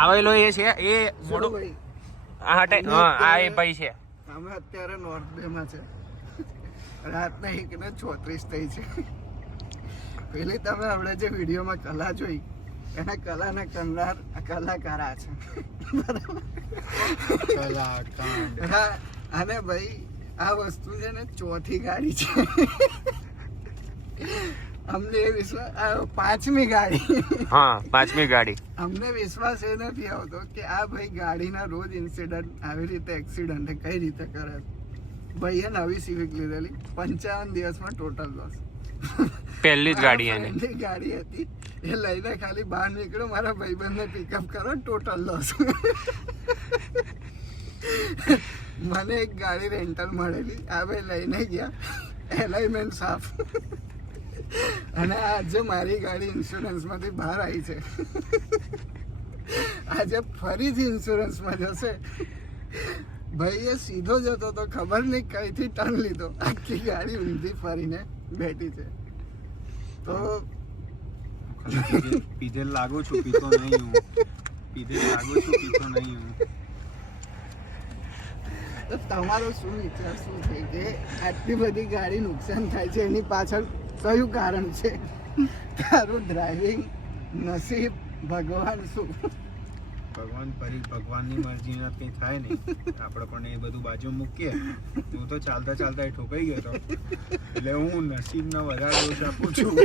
આવેલો એ છે એ મોડું ભાઈ આ હટે હા આ એ ભાઈ છે. અમે અત્યારે નોર્થ બે માં છે, રાતના 1:34 થઈ છે. પેલી તમે આપણે જે વિડીયોમાં કલા જોઈ એના કલાના કરનાર કલાકાર આ છે. હા અને ભાઈ આ વસ્તુ છે ને ચોથી ગાડી છે. અમને એ વિશ્વાસ, પાંચમી ગાડી. હા 5મી ગાડી. અમને વિશ્વાસ એ નથી આવતો કે આ ભાઈ ગાડીના રોજ ઇન્સિડન્ટ આવી રીતે એક્સિડન્ટ કઈ રીતે કરે. ભાઈએ નવી સિવિક લીધેલી, 55 દિવસમાં ટોટલ લોસ. પહેલી જ ગાડી એની. પહેલી ગાડી હતી એ લઈને ખાલી બહાર નીકળ્યો, મારા ભાઈબંધને પિકઅપ કરો, ટોટલ લોસ. મને એક ગાડી રેન્ટલ મળેલી, આ ભાઈ લઈને ગયા, એલાઇનમેન્ટ સાફ. અને આજે મારી ગાડી ઇન્સ્યોરન્સમાંથી બહાર આવી છે. આજે ફરીથી ઇન્સ્યોરન્સમાં જશે. ભાઈએ સીધો જતો તો ખબર નહીં કઈથી ટર્ન લીધો, આખી ગાડી ઊંધી ફરીને બેઠી છે. તો પીધે લાગુ છું, પીતો નહીં હું. પીધે લાગુ છું, પીતો નહીં હું. તો તમારો શું વિચાર શું છે કે આટલી બધી ગાડી નુકસાન થાય છે, એની પાછળ કયું કારણ છે? તારું ડ્રાઇવિંગ, નસીબ, ભગવાન, શું? ભગવાન પરી ભગવાનની મરજીના કંઈ થાય નહીં. આપણે પણ એ બધું બાજુ મૂકીએ. હું તો ચાલતા ચાલતા એ ઠોકાઈ ગયો હતો, એટલે હું નસીબના વધારે દોષ આપું છું.